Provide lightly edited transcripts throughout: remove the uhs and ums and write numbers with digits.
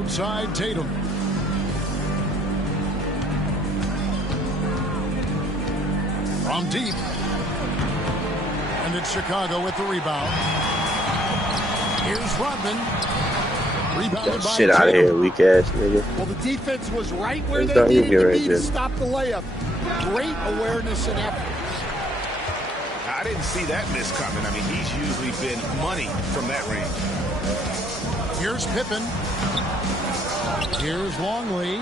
Outside Tatum. From deep. And it's Chicago with the rebound. Here's Rodman. Rebounded by shit out of here, weak ass nigga. Well, the defense was right where they needed to be to stop the layup. Great awareness and effort. I didn't see that miss coming. I mean, he's usually been money from that range. Here's Pippen. Here's Longley.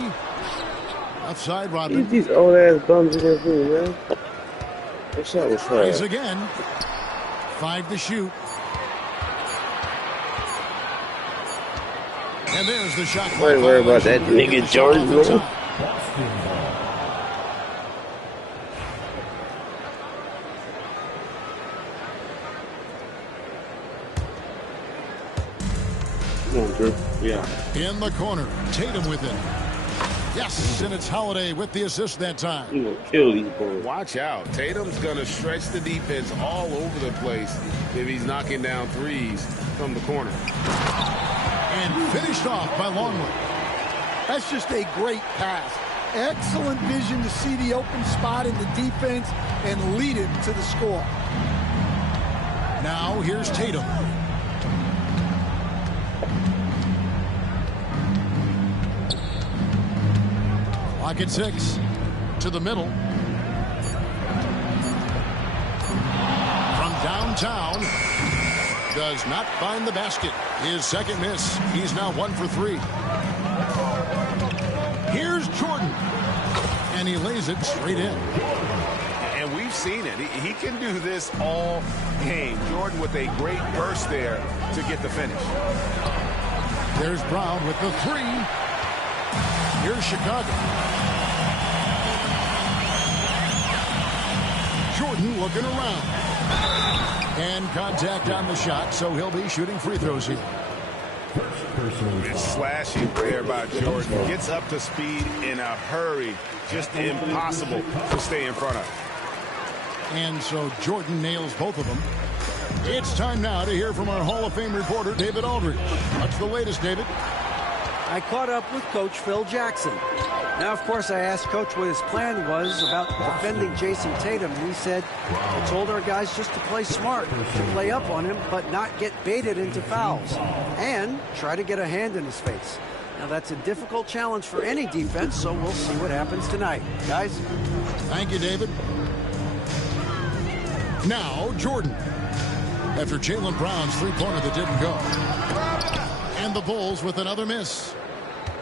Outside Rodman. These old ass bums against me, man. What's up with that? He's again. 5 to shoot. And there's the shot. I ain't worried about that nigga Jordan. Yeah. In the corner, Tatum with it. Yes, and it's Holiday with the assist that time. You gonna kill these boys. Watch out. Tatum's gonna stretch the defense all over the place if he's knocking down threes from the corner. And finished off by Longley. That's just a great pass. Excellent vision to see the open spot in the defense and lead it to the score. Now here's Tatum. Clock at 6. To the middle. From downtown. Does not find the basket. His second miss. He's now 1 for 3. Here's Jordan. And he lays it straight in. And we've seen it. He can do this all game. Jordan with a great burst there to get the finish. There's Brown with the 3. Here's Chicago. Jordan looking around. And contact on the shot, so he'll be shooting free throws here. It's slashing there by Jordan. Gets up to speed in a hurry. Just impossible to stay in front of. And so Jordan nails both of them. It's time now to hear from our Hall of Fame reporter, David Aldridge. What's the latest, David? I caught up with Coach Phil Jackson. Now, of course, I asked Coach what his plan was about defending JAYSON Tatum, and he said, I told our guys just to play smart, to play up on him, but not get baited into fouls, and try to get a hand in his face. Now, that's a difficult challenge for any defense, so we'll see what happens tonight. Guys? Thank you, David. Now, Jordan. After Jaylen Brown's three-pointer that didn't go. And the Bulls with another miss.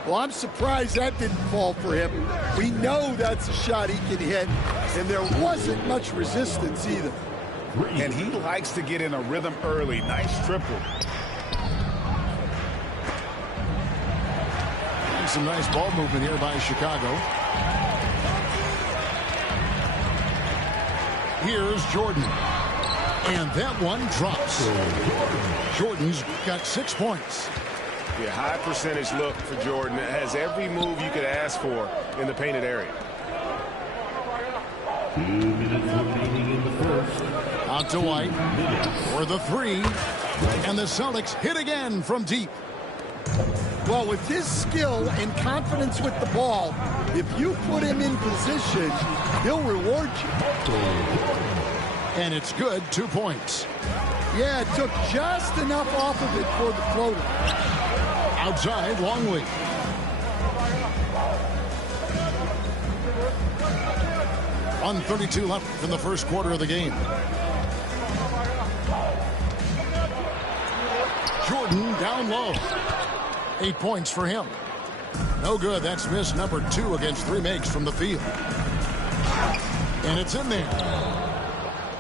Well, I'm surprised that didn't fall for him. We know that's a shot he can hit, and there wasn't much resistance either. And he likes to get in a rhythm early. Nice triple. And some nice ball movement here by Chicago. Here's Jordan. And that one drops. Jordan's got 6 points. Yeah, high percentage look for Jordan. It has every move you could ask for in the painted area. 2 minutes remaining in the first. Out to White for the 3. And the Celtics hit again from deep. Well, with his skill and confidence with the ball, if you put him in position, he'll reward you. And it's good, 2 points. Yeah, it took just enough off of it for the floater. Outside, Longley. .132 left in the first quarter of the game. Jordan down low. 8 points for him. No good. That's miss number 2 against 3 makes from the field. And it's in there.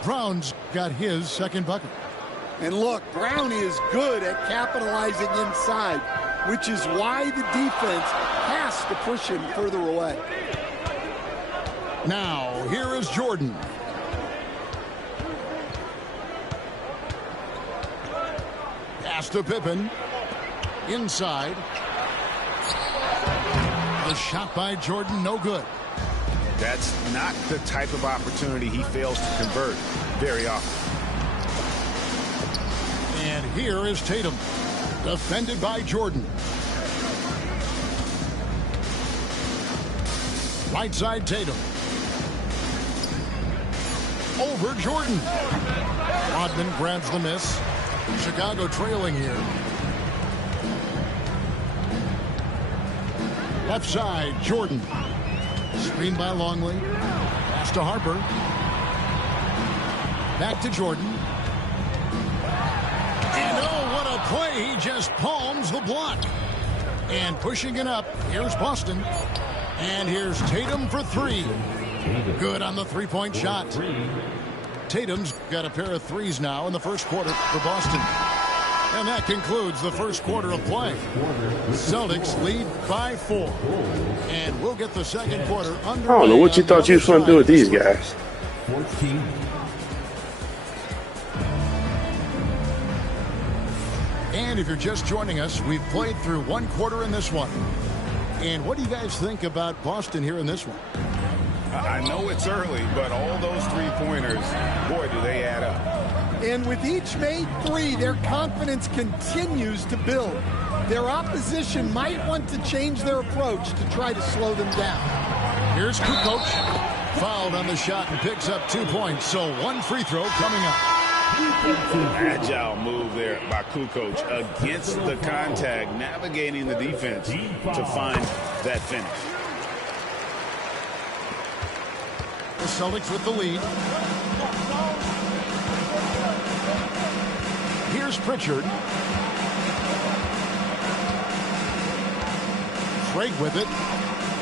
Brown's got his second bucket. And look, Brown is good at capitalizing inside, which is why the defense has to push him further away. Now, here is Jordan. Pass to Pippen. Inside. The shot by Jordan, no good. That's not the type of opportunity he fails to convert very often. And here is Tatum, defended by Jordan. Right side Tatum. Over Jordan. Rodman grabs the miss. Chicago trailing here. Left side, Jordan. Screen by Longley. Pass to Harper. Back to Jordan. And oh, what a play. He just palms the block. And pushing it up, here's Boston. And here's Tatum for three. Good on the three-point shot. Tatum's got a pair of threes now in the first quarter for Boston. And that concludes the first quarter of play. Celtics lead by 4. And we'll get the second quarter underway. I don't know what you thought you was going to do with these guys. 14. And if you're just joining us, we've played through one quarter in this one. And what do you guys think about Boston here in this one? I know it's early, but all those three-pointers, boy, do they add up. And with each made three, their confidence continues to build. Their opposition might want to change their approach to try to slow them down. Here's Kukoc. Fouled on the shot and picks up 2 points. So one free throw coming up. Agile move there by Kukoc against the contact, navigating the defense to find that finish. The Celtics with the lead. Here's Pritchard. Craig with it.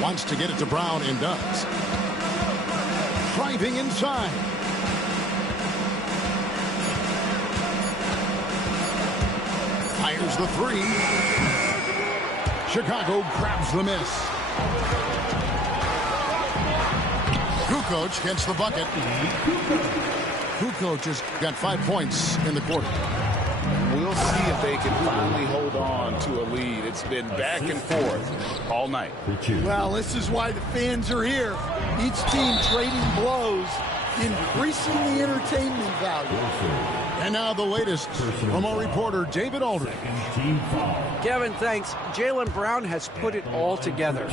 Wants to get it to Brown and does. Driving inside. Fires the three. Chicago grabs the miss. Kukoc gets the bucket. Kukoc has got 5 points in the quarter. We'll see if they can finally hold on to a lead. It's been back and forth all night. Well, this is why the fans are here. Each team trading blows, increasing the entertainment value. And now the latest from our reporter, David Aldridge. Kevin, thanks. Jaylen Brown has put it all together.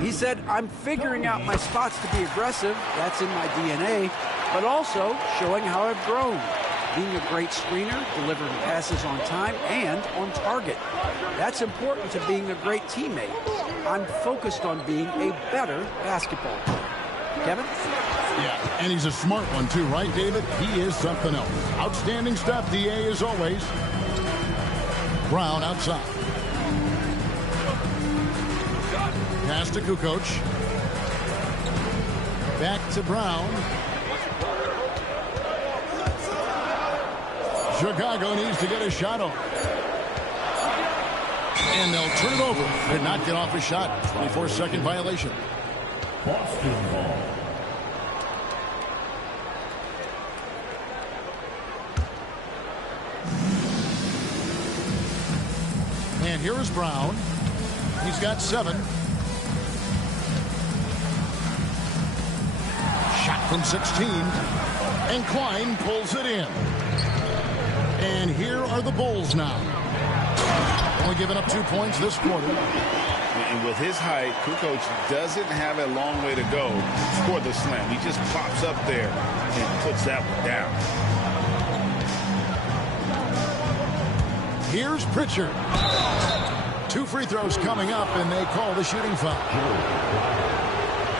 He said, I'm figuring out my spots to be aggressive. That's in my DNA. But also showing how I've grown. Being a great screener, delivering passes on time and on target. That's important to being a great teammate. I'm focused on being a better basketball player. Kevin? Yeah, and he's a smart one too, right, David? He is something else. Outstanding stuff, DA, as always. Brown outside. Pass to Kukoc. Back to Brown. Chicago needs to get a shot off. And they'll turn it over. Did not get off a shot. 24-second violation. Boston ball. And here is Brown. He's got 7. Shot from 16. And Klein pulls it in. And here are the Bulls now. Only giving up 2 points this quarter. And with his height, Kukoc doesn't have a long way to go for the slam. He just pops up there and puts that one down. Here's Pritchard. 2 free throws coming up, and they call the shooting foul.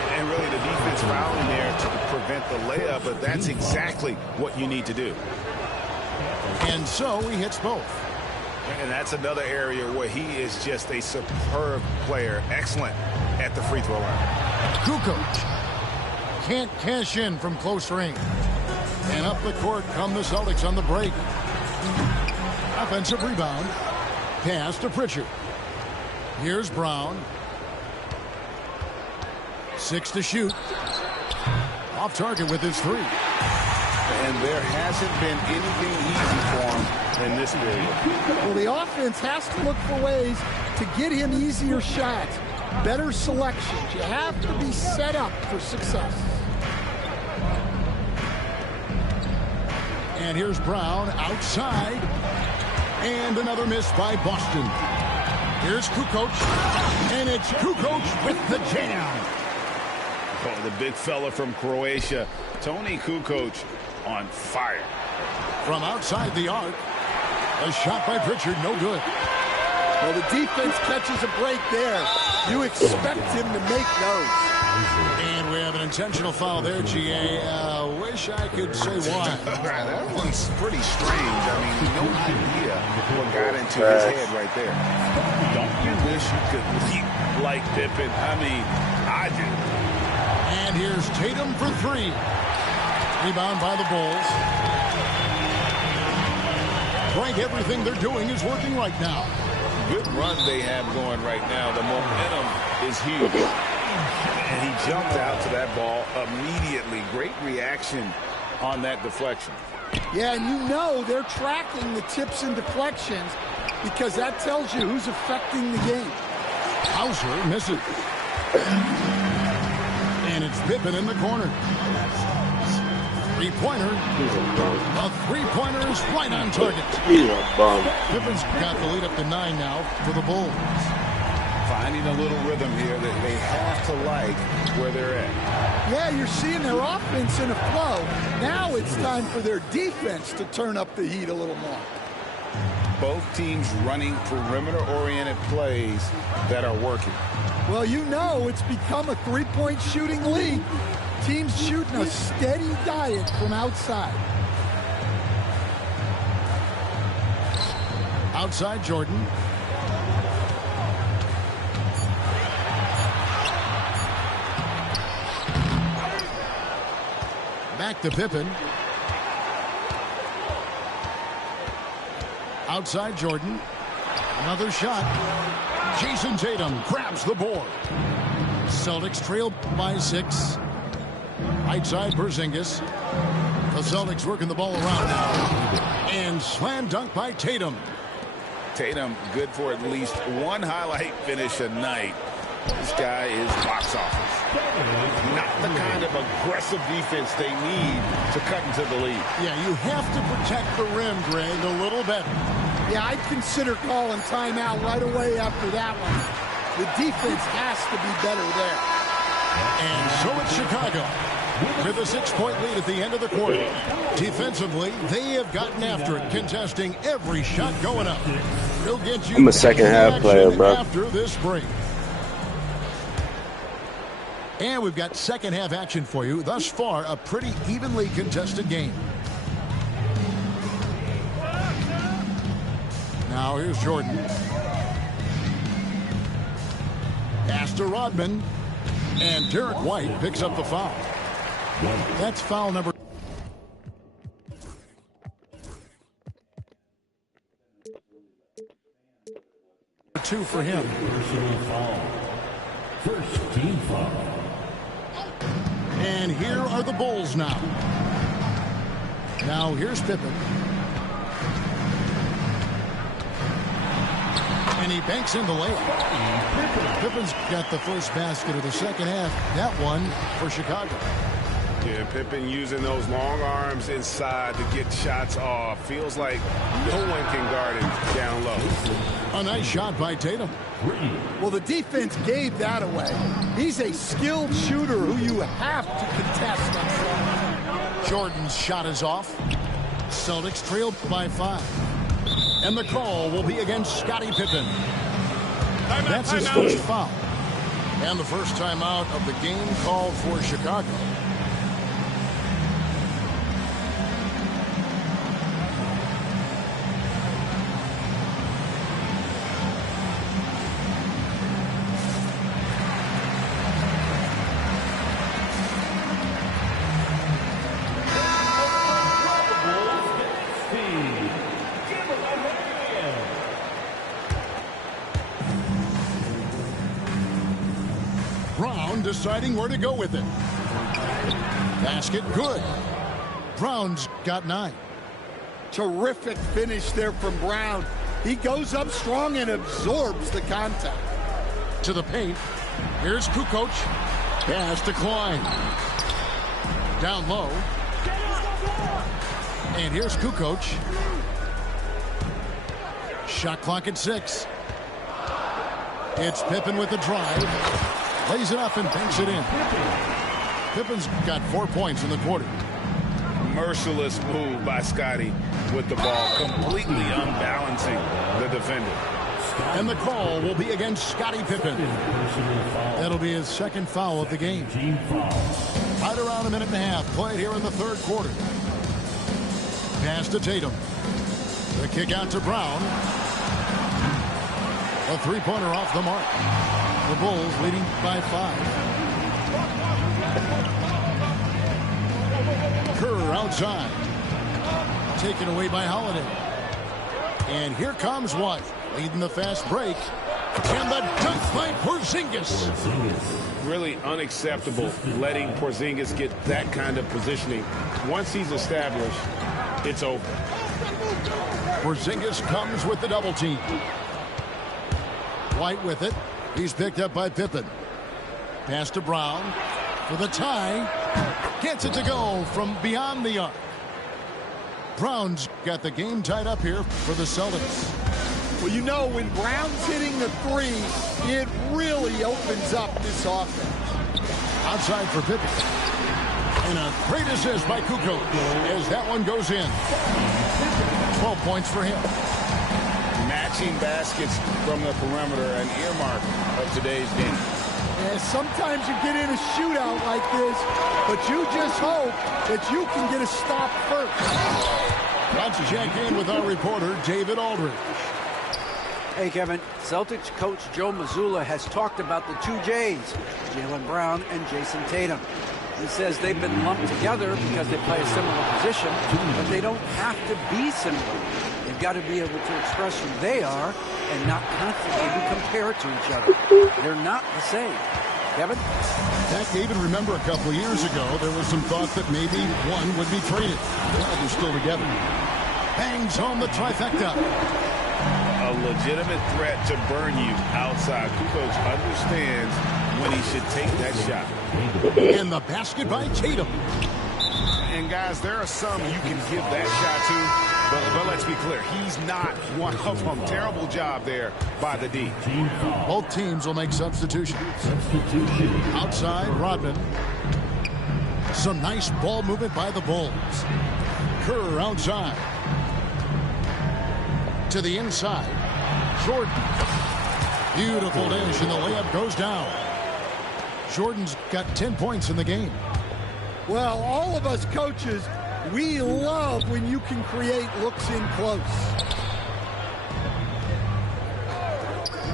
And really the defense fouling there to prevent the layup, but that's exactly what you need to do. And so he hits both. And that's another area where he is just a superb player. Excellent at the free throw line. Kukoc can't cash in from close range. And up the court come the Celtics on the break. Offensive rebound. Pass to Pritchard. Here's Brown. 6 to shoot. Off target with his 3. And there hasn't been anything easy for him in this period. Well, the offense has to look for ways to get him easier shots, better selections. You have to be set up for success. And here's Brown outside. And another miss by Boston. Here's Kukoc. And it's Kukoc with the jam. Oh, the big fella from Croatia, Toni Kukoc, on fire. From outside the arc, a shot by Pritchard, no good. Well, the defense catches a break there. You expect him to make those. And we have an intentional foul there, GA. Wish I could say why. That one's pretty strange. I mean, no idea what got into his head right there. Don't you wish you could leap like Pippen? I mean, I do. And here's Tatum for three. Rebound by the Bulls. Frank, everything they're doing is working right now. Good run they have going right now. The momentum is huge. And he jumped out to that ball immediately. Great reaction on that deflection. Yeah, and you know they're tracking the tips and deflections because that tells you who's affecting the game. Hauser misses. And it's Pippen in the corner. Three-pointer. A three-pointer is right on target. Pippen's got the lead up to 9 now for the Bulls. Finding a little rhythm here that they have to like where they're at. Yeah, you're seeing their offense in a flow. Now it's time for their defense to turn up the heat a little more. Both teams running perimeter-oriented plays that are working. Well, you know it's become a three-point shooting league. Teams shooting a steady diet from outside. Outside Jordan. Back to Pippen. Outside Jordan. Another shot. Jason Tatum grabs the board. Celtics trail by 6. Right side Porzingis. The Celtics working the ball around now. And slam dunk by Tatum. Tatum good for at least one highlight finish a night. This guy is box office. Not the kind of aggressive defense they need to cut into the lead. Yeah, you have to protect the rim, Greg, a little better. Yeah, I'd consider calling timeout right away after that one. The defense has to be better there. And so it's Chicago with a 6-point lead at the end of the quarter. Defensively, they have gotten after it, contesting every shot going up. They'll get you. I'm a second half player, bro. After this break. And we've got second half action for you. Thus far, a pretty evenly contested game. Now here's Jordan. Pass to Rodman. And Derek White picks up the foul. That's foul number 2 for him. Personal foul. First team foul. And here are the Bulls now. Now here's Pippen. And he banks in the layup. Pippen's got the first basket of the second half. That one for Chicago. Yeah, Pippen using those long arms inside to get shots off. Feels like no one can guard him down low. A nice shot by Tatum. Well, the defense gave that away. He's a skilled shooter who you have to contest. Jordan's shot is off. Celtics trailed by 5. And the call will be against Scottie Pippen. That's his first foul. And the first timeout of the game called for Chicago. Deciding where to go with it. Basket good. Brown's got 9. Terrific finish there from Brown. He goes up strong and absorbs the contact. To the paint. Here's Kukoc. Pass to Klein. Down low. And here's Kukoc. Shot clock at 6. It's Pippen with the drive. Lays it up and banks it in. Pippen's got 4 points in the quarter. Merciless move by Scotty with the ball, completely unbalancing the defender. And the call will be against Scottie Pippen. That'll be his second foul of the game. Right around a minute and a half played here in the third quarter. Pass to Tatum. The kick out to Brown. A three-pointer off the mark. The Bulls leading by 5. Kerr outside. Taken away by Holiday. And here comes White, leading the fast break. And the dunk by Porzingis. Really unacceptable letting Porzingis get that kind of positioning. Once he's established, it's over. Porzingis comes with the double team. White with it. He's picked up by Pippen. Pass to Brown for the tie. Gets it to go from beyond the arc. Brown's got the game tied up here for the Celtics. Well, you know, when Brown's hitting the three, it really opens up this offense. Outside for Pippen. And a great assist by Kukoc as that one goes in. 12 points for him. Matching baskets from the perimeter, an earmark of today's game. And sometimes you get in a shootout like this, but you just hope that you can get a stop first. Let's check in with our reporter, David Aldridge. Hey, Kevin. Celtics coach Joe Mazzulla has talked about the two Jays, Jaylen Brown and Jason Tatum. He says they've been lumped together because they play a similar position, but they don't have to be similar. They've got to be able to express who they are and not constantly be compared to each other. They're not the same. Kevin? In fact, David, remember a couple of years ago, there was some thought that maybe one would be traded. Well, they're still together. Bangs home the trifecta. A legitimate threat to burn you outside. Kukoc understands when he should take that shot. And the basket by Tatum. And guys, there are some you can give that shot to, but let's be clear, he's not one of them. Terrible job there by the D. Both teams will make substitutions. Outside, Rodman. Some nice ball movement by the Bulls. Kerr outside. To the inside. Jordan. Beautiful dish, and the layup goes down. Jordan's got 10 points in the game. Well, all of us coaches, we love when you can create looks in close.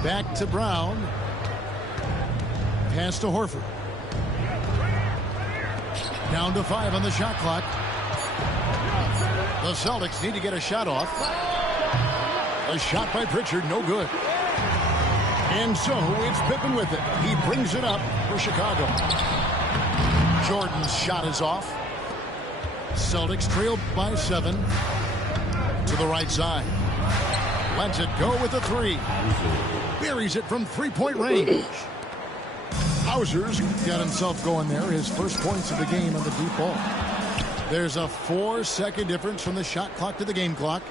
Back to Brown. Pass to Horford. Down to 5 on the shot clock. The Celtics need to get a shot off. A shot by Pritchard, no good. And so it's Pippen with it. He brings it up for Chicago. Jordan's shot is off. Celtics trail by 7. To the right side. Lets it go with a 3. Buries it from three-point range. Hauser's got himself going there. His first points of the game on the deep ball. There's a 4-second difference from the shot clock to the game clock.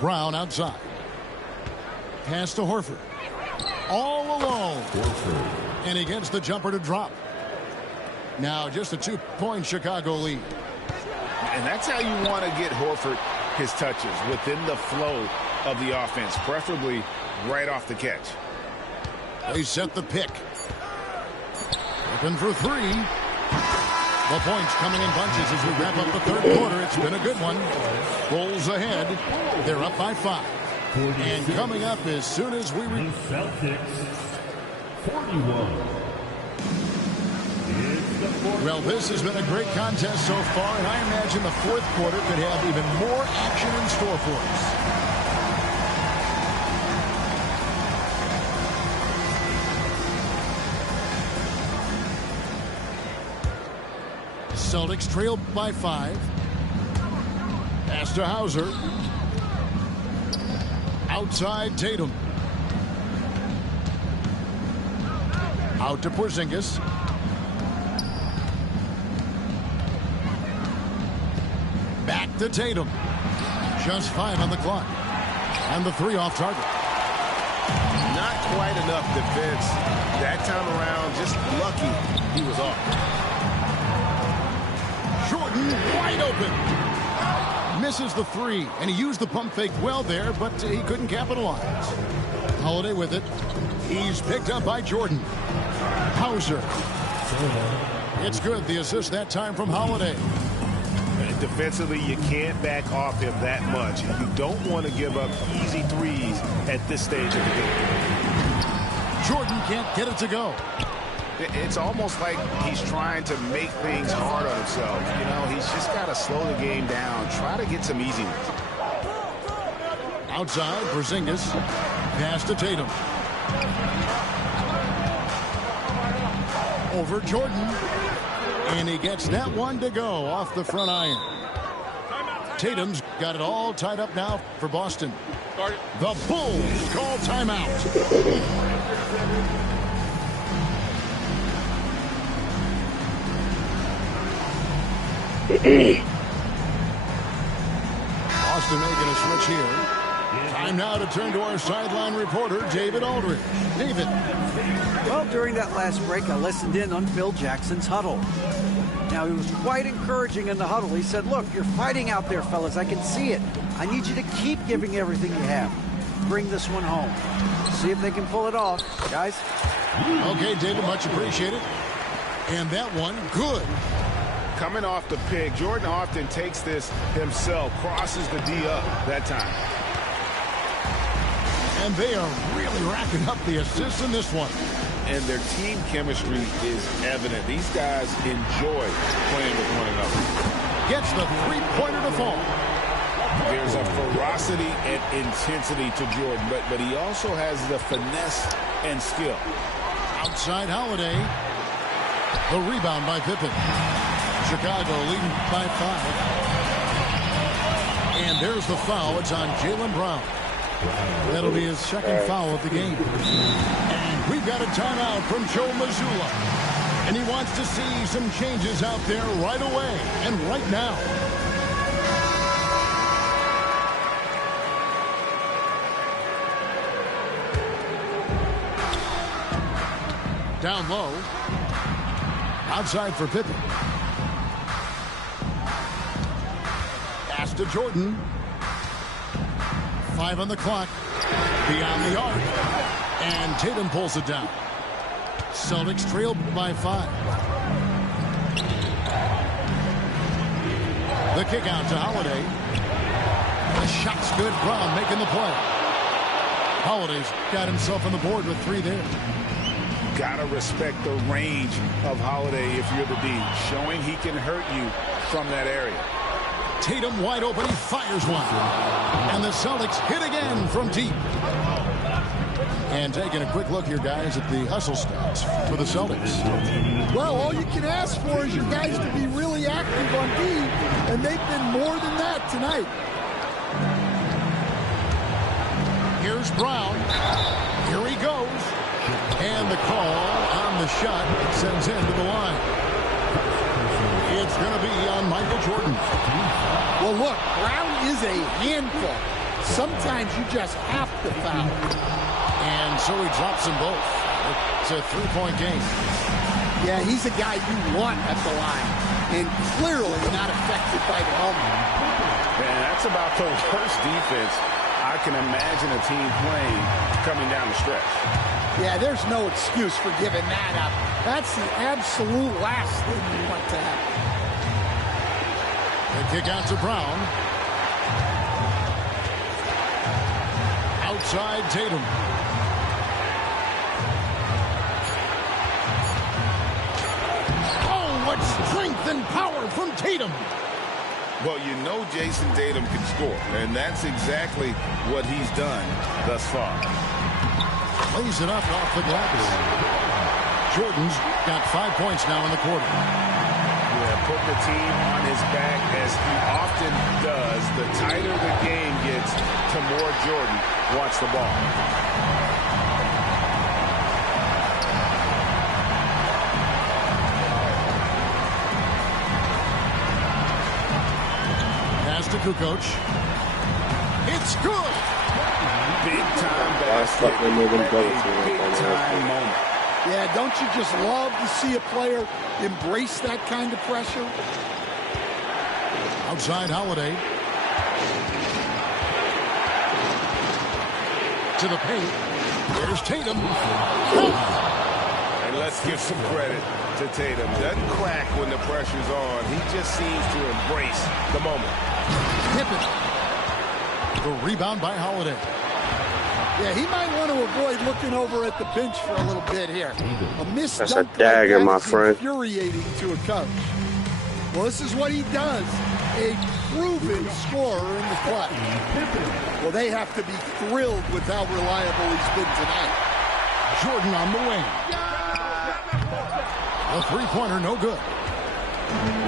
Brown outside. Pass to Horford. All alone. And he gets the jumper to drop. Now just a 2-point Chicago lead. And that's how you want to get Horford his touches, within the flow of the offense, preferably right off the catch. They set the pick. Open for 3. The points coming in bunches as we wrap up the third quarter. It's been a good one. Bulls ahead. They're up by 5. And coming up as soon as we... Celtics 41. Well, this has been a great contest so far, and I imagine the fourth quarter could have even more action in store for us. Celtics trail by 5. Pass to Hauser. Outside Tatum. Out to Porzingis. Back to Tatum. Just 5 on the clock. And the 3 off target. Not quite enough defense. That time around, just lucky he was off. Jordan wide open. Misses the three, and he used the pump fake well there, but he couldn't capitalize. Holiday with it. He's picked up by Jordan. Hauser. It's good. The assist that time from Holiday. And defensively, you can't back off him that much. You don't want to give up easy threes at this stage of the game. Jordan can't get it to go. It's almost like he's trying to make things hard on himself. You know, he's just got to slow the game down, try to get some easiness. Outside, Porzingis. Pass to Tatum. Over Jordan. And he gets that one to go off the front iron. Tatum's got it all tied up now for Boston. The Bulls call timeout. Boston making a switch here. Time now to turn to our sideline reporter, David Aldridge. David. Well, during that last break, I listened in on Phil Jackson's huddle. Now, he was quite encouraging in the huddle. He said, look, you're fighting out there, fellas. I can see it. I need you to keep giving everything you have. Bring this one home. See if they can pull it off, guys. Okay, David, much appreciated. And that one, good. Coming off the pick, Jordan often takes this himself, crosses the D up that time. And they are really racking up the assists in this one. And their team chemistry is evident. These guys enjoy playing with one another. Gets the three-pointer to fall. There's a ferocity and intensity to Jordan, but he also has the finesse and skill. Outside Holiday. The rebound by Pippen. Chicago leading by 5. And there's the foul. It's on Jaylen Brown. That'll be his second foul of the game. And we've got a timeout from Joe Mazzulla. And he wants to see some changes out there right away and right now. Down low. Outside for Pippen. Pass to Jordan. 5 on the clock. Beyond the arc. And Tatum pulls it down. Celtics trail by 5. The kick out to Holiday. The shot's good. Brown making the play. Holiday's got himself on the board with 3 there. Gotta respect the range of Holiday if you're the D, showing he can hurt you from that area. Tatum wide open, he fires one. And the Celtics hit again from deep. And taking a quick look here, guys, at the hustle stats for the Celtics. Well, all you can ask for is your guys to be really active on D, and they've been more than that tonight. Here's Brown. Here he goes. And the call on the shot sends him to the line. It's going to be on Michael Jordan. Well, look, Brown is a handful. Sometimes you just have to foul. And so he drops them both. It's a 3-point game. Yeah, he's a guy you want at the line. And clearly not affected by the moment. Man, that's about the worst defense I can imagine a team playing coming down the stretch. Yeah, there's no excuse for giving that up. That's the absolute last thing you want to happen. The kick out to Brown. Outside Tatum. Oh, what strength and power from Tatum. Well, you know Jason Tatum can score, and that's exactly what he's done thus far. Lays it up off the glass. Jordan's got 5 points now in the quarter. Yeah, put the team on his back as he often does. The tighter the game gets, the more Jordan wants the ball. Pass to Kukoc. It's good. big-time Last basket. fucking made him double A team. big-time moment. Yeah, don't you just love to see a player embrace that kind of pressure? Outside Holiday. To the paint. There's Tatum. And let's give some credit to Tatum. Doesn't crack when the pressure's on. He just seems to embrace the moment. Pippen. The rebound by Holiday. Yeah, he might want to avoid looking over at the bench for a little bit here. A missed That's a dunk dagger, like that my is friend. infuriating to a coach. Well, this is what he does. A proven scorer in the clutch. Well, they have to be thrilled with how reliable he's been tonight. Jordan on the wing. The three-pointer, no good.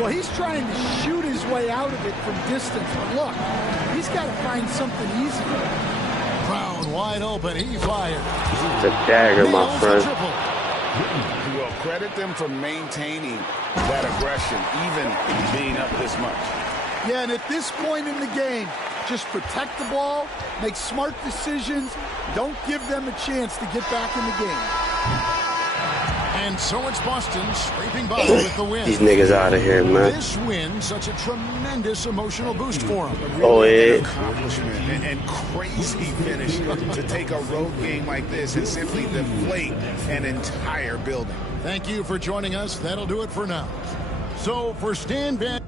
Well, he's trying to shoot his way out of it from distance. But look, he's got to find something easier. Brown wide open. He fired. It's a dagger, my Nails friend. a triple. Well, credit them for maintaining that aggression, even being up this much. Yeah, and at this point in the game, just protect the ball, make smart decisions, don't give them a chance to get back in the game. And so it's Boston scraping by with the win. These niggas out of here, man. This win, such a tremendous emotional boost for them. Oh, yeah. Accomplishment and crazy finish to take a road game like this and simply deflate an entire building. Thank you for joining us. That'll do it for now. So for Stan Van...